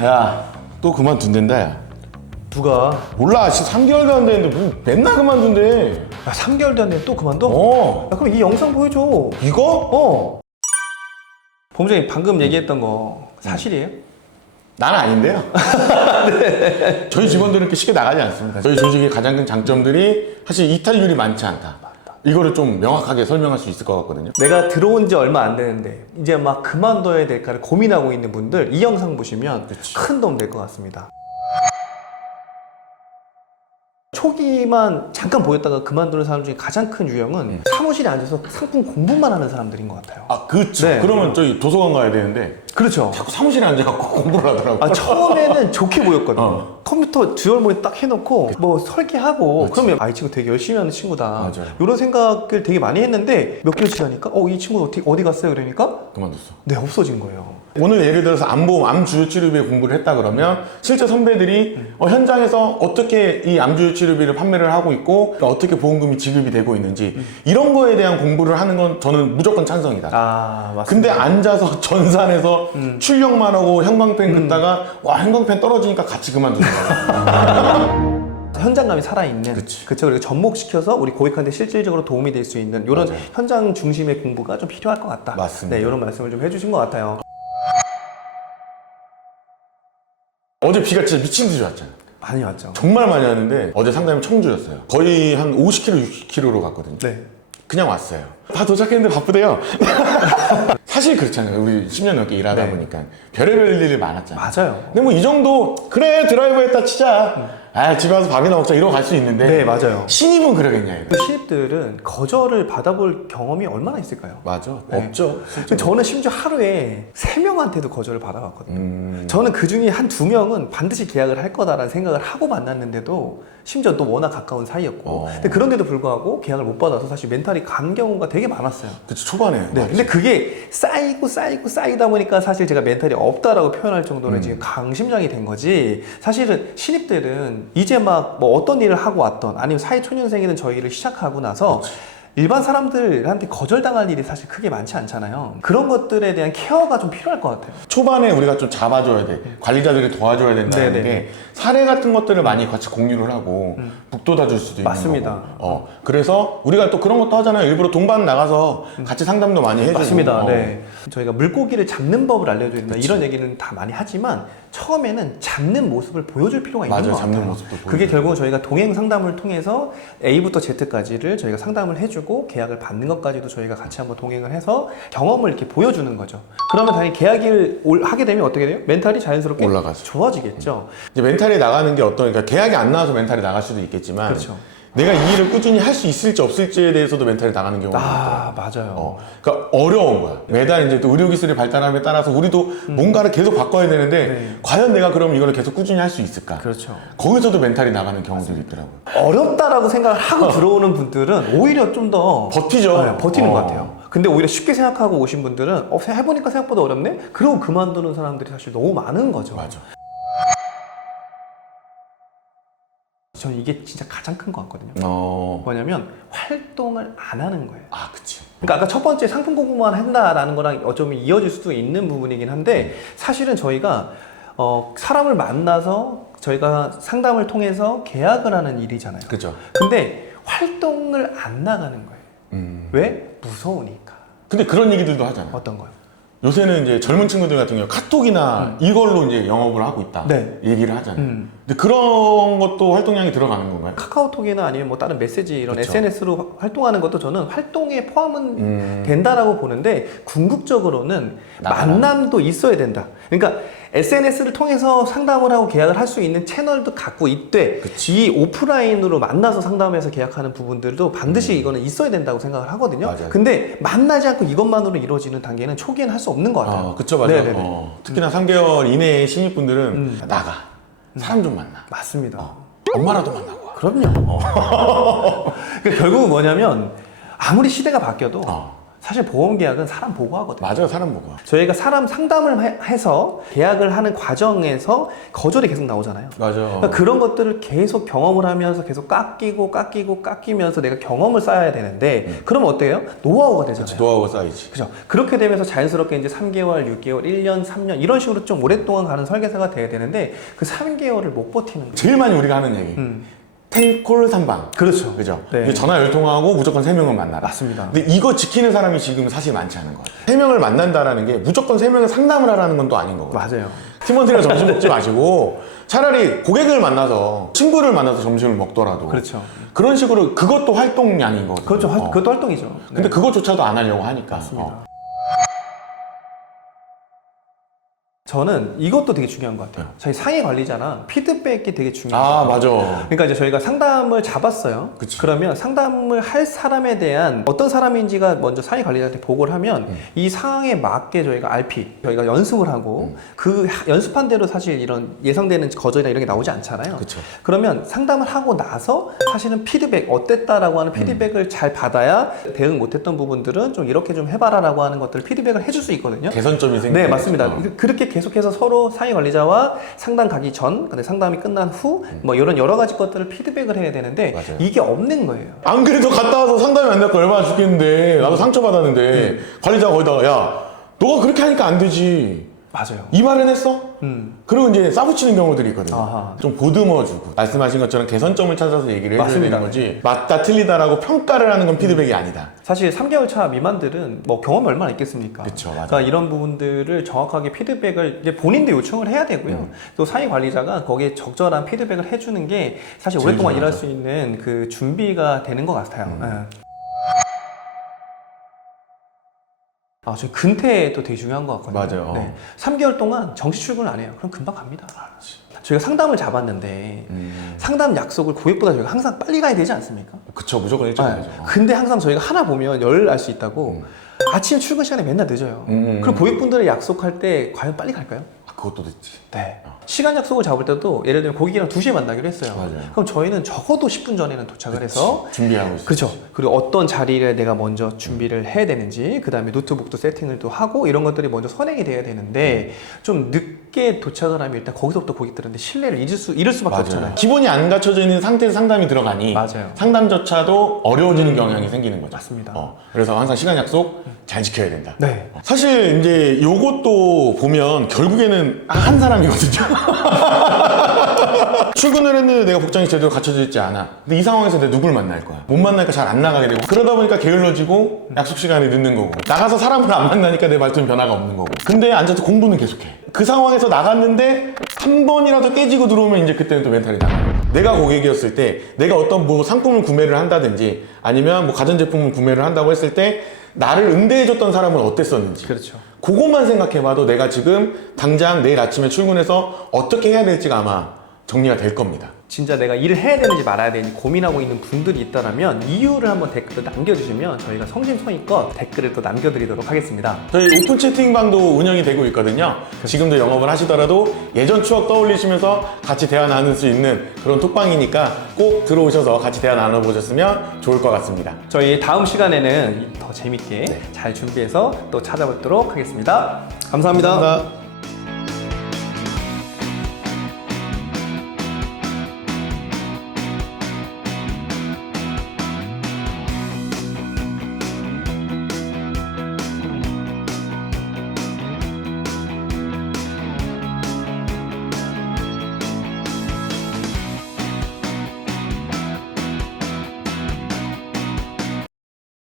야, 또 그만둔댄다, 야. 누가? 몰라, 3개월도 안 됐는데 뭐 맨날 그만둔대. 야, 3개월도 안 됐는데 또 그만둬? 야, 그럼 이 영상 보여줘. 이거? 본부장님 방금 얘기했던 거 사실이에요? 나는 아닌데요. 네. 저희 직원들은 이렇게 쉽게 나가지 않습니다. 저희 조직의 가장 큰 장점들이 사실 이탈률이 많지 않다. 이거를 좀 명확하게 설명할 수 있을 것 같거든요. 내가 들어온 지 얼마 안 되는데 이제 막 그만둬야 될까를 고민하고 있는 분들 이 영상 보시면 큰 도움 될 것 같습니다. 초기만 잠깐 보였다가 그만두는 사람 중에 가장 큰 유형은 사무실에 앉아서 상품 공부만 하는 사람들인 것 같아요. 아, 그렇죠. 네. 그러면 저희 도서관 가야 되는데 그렇죠. 자꾸 사무실에 앉아갖고 공부를 하더라고요. 처음에는 좋게 보였거든요. 컴퓨터 듀얼 모니터 딱 해놓고 뭐 설계하고 그러면 이 친구 되게 열심히 하는 친구다. 맞아요. 이런 생각을 되게 많이 했는데 몇 개월 지나니까 이 친구 어디 갔어요? 그러니까 그만뒀어. 네, 없어진 거예요. 오늘 예를 들어서 암보험, 암주요치료비에 공부를 했다 그러면 실제 선배들이 현장에서 어떻게 이 암주요치료비를 판매를 하고 있고 어떻게 보험금이 지급이 되고 있는지 이런 거에 대한 공부를 하는 건 저는 무조건 찬성이다. 아, 맞습니다. 근데 앉아서 전산에서 출력만 하고 형광펜 긋다가 와, 형광펜 떨어지니까 같이 그만두는 거야. 현장감이 살아있는, 그치. 그쵸. 그리고 접목시켜서 우리 고객한테 실질적으로 도움이 될 수 있는 이런 맞아요. 현장 중심의 공부가 좀 필요할 것 같다. 맞습니다. 네, 이런 말씀을 좀 해주신 것 같아요. 어제 비가 진짜 미친 듯이 왔잖아요. 많이 왔죠. 정말 많이 왔는데 어제 상담이 청주였어요. 거의 한 50km, 60km로 갔거든요. 네. 그냥 왔어요. 다 도착했는데 바쁘대요. 사실 그렇잖아요. 우리 10년 넘게 일하다 네. 보니까 별의별 일이 많았잖아요. 맞아요. 근데 뭐 이 정도 그래 드라이브 했다 치자. 집에 와서 밥이나 먹자 이러고 갈 수 있는데 네, 맞아요. 신입은 그러겠냐 이거. 그 신입들은 거절을 받아볼 경험이 얼마나 있을까요? 맞아. 네. 없죠. 근데 저는 심지어 하루에 3명한테도 거절을 받아봤거든요. 저는 그 중에 한 2명은 반드시 계약을 할 거다라는 생각을 하고 만났는데도 심지어 또 워낙 가까운 사이였고 근데 그런데도 불구하고 계약을 못 받아서 사실 멘탈이 간 경우가 되게 많았어요. 그치 초반에. 네, 근데 그게 쌓이다 보니까 사실 제가 멘탈이 없다라고 표현할 정도로 지금 강심장이 된 거지. 사실은 신입들은 이제 막 뭐 어떤 일을 하고 왔던 아니면 사회초년생이든 저희 일을 시작하고 나서 일반 사람들한테 거절당할 일이 사실 크게 많지 않잖아요. 그런 것들에 대한 케어가 좀 필요할 것 같아요. 초반에 우리가 좀 잡아줘야 돼. 관리자들이 도와줘야 된다는 네네네. 게 사례 같은 것들을 많이 같이 공유를 하고 북돋아줄 수도 있는 맞습니다. 거고. 그래서 우리가 또 그런 것도 하잖아요. 일부러 동반 나가서 같이 상담도 많이 해주고. 맞습니다. 네. 저희가 물고기를 잡는 법을 알려드린다 이런 얘기는 다 많이 하지만 처음에는 잡는 모습을 보여줄 필요가 있는 맞아요. 것 같아요. 잡는 모습도 그게 결국은 저희가 동행 상담을 통해서 A부터 Z까지를 저희가 상담을 해주고 계약을 받는 것까지도 저희가 같이 한번 동행을 해서 경험을 이렇게 보여주는 거죠. 그러면 당연히 계약을 하게 되면 어떻게 돼요? 멘탈이 자연스럽게 올라가죠. 좋아지겠죠. 이제 멘탈이 나가는 게 그러니까 계약이 안 나와서 멘탈이 나갈 수도 있겠지만 그렇죠. 내가 이 일을 꾸준히 할 수 있을지 없을지에 대해서도 멘탈이 나가는 경우가 있더라고요. 맞아요. 그러니까 어려운 거야. 매달 이제 또 의료기술의 발달함에 따라서 우리도 뭔가를 계속 바꿔야 되는데 네. 과연 내가 그럼 이걸 계속 꾸준히 할 수 있을까? 그렇죠. 거기서도 멘탈이 나가는 경우들이 있더라고요. 어렵다라고 생각을 하고 들어오는 분들은 오히려 좀 더 버티죠. 버티는 것 같아요. 근데 오히려 쉽게 생각하고 오신 분들은 해보니까 생각보다 어렵네? 그러고 그만두는 사람들이 사실 너무 많은 거죠. 맞아. 저는 이게 진짜 가장 큰 것 같거든요. 뭐냐면 활동을 안 하는 거예요. 아, 그치. 그러니까 아까 첫 번째 상품 공부만 한다라는 거랑 어쩌면 이어질 수도 있는 부분이긴 한데 사실은 저희가 사람을 만나서 저희가 상담을 통해서 계약을 하는 일이잖아요. 그죠. 근데 활동을 안 나가는 거예요. 왜? 무서우니까. 근데 그런 얘기들도 하잖아. 어떤 거요? 요새는 이제 젊은 친구들 같은 경우 카톡이나 이걸로 이제 영업을 하고 있다. 네. 얘기를 하잖아요. 근데 그런 것도 활동량이 들어가는 건가요? 카카오톡이나 아니면 뭐 다른 메시지 이런 그쵸. SNS로 활동하는 것도 저는 활동에 포함은 된다라고 보는데 궁극적으로는 만남도 있어야 된다. 그러니까 SNS를 통해서 상담을 하고 계약을 할 수 있는 채널도 갖고 있되 이 오프라인으로 만나서 상담해서 계약하는 부분들도 반드시 이거는 있어야 된다고 생각을 하거든요. 맞아요. 근데 만나지 않고 이것만으로 이루어지는 단계는 초기에는 할 수 없는 것 같아요. 그쵸, 맞아요. 네네네. 특히나 3개월 이내의 신입분들은 나가. 사람 좀 만나. 맞습니다. 엄마라도 만나고 와. 그럼요. 그러니까 결국은 뭐냐면 아무리 시대가 바뀌어도 사실 보험 계약은 사람 보고 하거든요. 맞아요, 사람 보고. 저희가 사람 상담을 해서 계약을 하는 과정에서 거절이 계속 나오잖아요. 맞아. 그러니까 그런 것들을 계속 경험을 하면서 계속 깎이면서 내가 경험을 쌓아야 되는데 그러면 어때요? 노하우가 되잖아요. 그치, 노하우가 쌓이지. 그죠? 그렇게 되면서 자연스럽게 이제 3개월, 6개월, 1년, 3년 이런 식으로 좀 오랫동안 가는 설계사가 돼야 되는데 그 3개월을 못 버티는 거예요. 제일 많이 우리가 하는 얘기. 탱콜 3방. 그렇죠. 그죠? 네. 전화 열통하고 무조건 3명은 만나라. 맞습니다. 근데 이거 지키는 사람이 지금 사실 많지 않은 거예요. 3명을 만난다라는 게 무조건 3명을 상담을 하라는 건 또 아닌 거거든요. 맞아요. 팀원들이랑 점심 먹지 마시고 차라리 고객을 만나서 친구를 만나서 점심을 먹더라도 그렇죠. 그런 식으로 그것도 활동량인 거거든요. 그렇죠. 그것도 활동이죠. 근데 그것조차도 안 하려고 하니까. 맞습니다. 저는 이것도 되게 중요한 것 같아요. 저희 상위 관리자랑 피드백이 되게 중요해요. 아, 맞아. 그러니까 이제 저희가 상담을 잡았어요. 그치. 그러면 상담을 할 사람에 대한 어떤 사람인지가 먼저 상위 관리자한테 보고를 하면 이 상황에 맞게 저희가 RP, 저희가 연습을 하고 그 연습한 대로 사실 이런 예상되는 거절이나 이런 게 나오지 않잖아요. 그쵸. 그러면 상담을 하고 나서 사실은 피드백 어땠다라고 하는 피드백을 잘 받아야 대응 못했던 부분들은 좀 이렇게 좀 해봐라라고 하는 것들을 피드백을 해줄 수 있거든요. 개선점이 생기는 네, 맞습니다. 거죠. 그렇게 계속해서 서로 상위 관리자와 상담 가기 전, 근데 상담이 끝난 후, 뭐 이런 여러 가지 것들을 피드백을 해야 되는데 맞아요. 이게 없는 거예요. 안 그래도 갔다 와서 상담이 안 될거 얼마나 죽겠는데 나도 상처받았는데 관리자가 거기다가 야 너가 그렇게 하니까 안 되지 맞아요. 이 말은 했어? 그리고 이제 싸붙이는 경우들이 있거든요. 아하. 좀 보듬어주고 말씀하신 것처럼 개선점을 찾아서 얘기를 해줘야 맞습니다. 되는 거지 맞다 틀리다라고 평가를 하는 건 피드백이 아니다. 사실 3개월 차 미만들은 뭐 경험이 얼마나 있겠습니까? 그쵸, 맞아요. 그러니까 이런 부분들을 정확하게 피드백을 이제 본인도 요청을 해야 되고요. 또 상위 관리자가 거기에 적절한 피드백을 해주는 게 사실 제일 오랫동안 일할 중요하죠. 수 있는 그 준비가 되는 것 같아요. 예. 아, 저희 근태도 되게 중요한 것 같거든요. 맞아요. 네. 3개월 동안 정시 출근을 안 해요. 그럼 금방 갑니다. 저희가 상담을 잡았는데 상담 약속을 고객보다 저희가 항상 빨리 가야 되지 않습니까? 그쵸 무조건 일찍 네. 가야죠. 근데 항상 저희가 하나 보면 열을 알 수 있다고 아침 출근 시간에 맨날 늦어요. 그럼 고객분들이 약속할 때 과연 빨리 갈까요? 그것도 됐지. 네. 시간 약속을 잡을 때도 예를 들면 고객이랑 2시에 만나기로 했어요. 맞아요. 그럼 저희는 적어도 10분 전에는 도착을 해서 준비하고 있어. 그렇죠. 그리고 어떤 자리를 내가 먼저 준비를 해야 되는지, 그 다음에 노트북도 세팅을 또 하고 이런 것들이 먼저 선행이 돼야 되는데 좀 늦게 도착을 하면 일단 거기서부터 고객들한테 신뢰를 잃을 수밖에 맞아요. 없잖아요. 기본이 안 갖춰져 있는 상태에서 상담이 들어가니 맞아요. 상담조차도 어려워지는 경향이 생기는 거죠. 맞습니다. 그래서 항상 시간 약속 잘 지켜야 된다. 네. 사실 이제 요것도 보면 결국에는 한 사람이거든요. 출근을 했는데 내가 복장이 제대로 갖춰져 있지 않아. 근데 이 상황에서 내가 누굴 만날 거야? 못 만나니까 잘 안 나가게 되고 그러다 보니까 게을러지고 약속 시간이 늦는 거고 나가서 사람을 안 만나니까 내 말투는 변화가 없는 거고 근데 앉아서 공부는 계속해. 그 상황에서 나갔는데 한 번이라도 깨지고 들어오면 이제 그때는 또 멘탈이 나가요. 내가 고객이었을 때 내가 어떤 뭐 상품을 구매를 한다든지 아니면 뭐 가전제품을 구매를 한다고 했을 때 나를 응대해줬던 사람은 어땠었는지 그렇죠. 그것만 생각해봐도 내가 지금 당장 내일 아침에 출근해서 어떻게 해야 될지가 아마 정리가 될 겁니다. 진짜 내가 일을 해야 되는지 말아야 되는지 고민하고 있는 분들이 있다면 이유를 한번 댓글로 남겨주시면 저희가 성심성의껏 댓글을 또 남겨드리도록 하겠습니다. 저희 오픈 채팅방도 운영이 되고 있거든요. 지금도 영업을 하시더라도 예전 추억 떠올리시면서 같이 대화 나눌 수 있는 그런 톡방이니까 꼭 들어오셔서 같이 대화 나눠보셨으면 좋을 것 같습니다. 저희 다음 시간에는 더 재밌게 잘 준비해서 또 찾아뵙도록 하겠습니다. 감사합니다. 감사합니다.